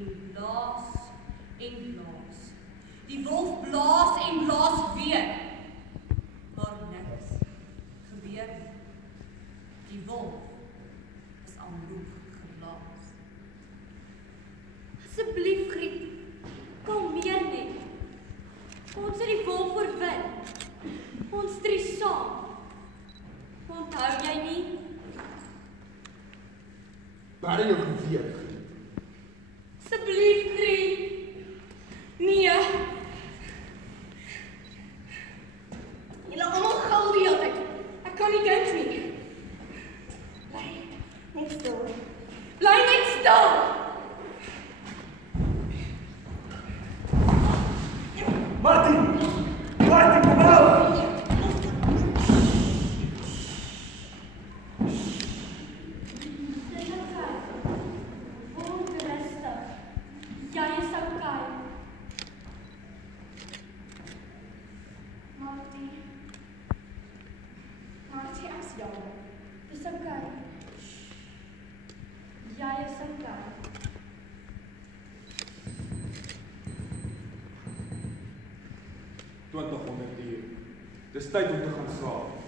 en blaas en blaas. Die wolf blaas en blaas weer. Maar niks gebeur nie. Die wolf is al moeg geblaas. Asseblief, Griet, kalmeer net. Ons het die wolf oorwin. Ons drie saam. Onthou jy nie? Waar jou geweer, Griet? Asseblief, Griet. Nee. Julle almal gil die hele tyd. Ek kan nie dink nie. Bly net stil. Bly net stil. Martin, kom nou! Dis okay. Word rustig. Jy is okay. Martie, ek is jammer. Dis okay. Jy is okay. $20 uur. Dis tyd om te gaan slaap.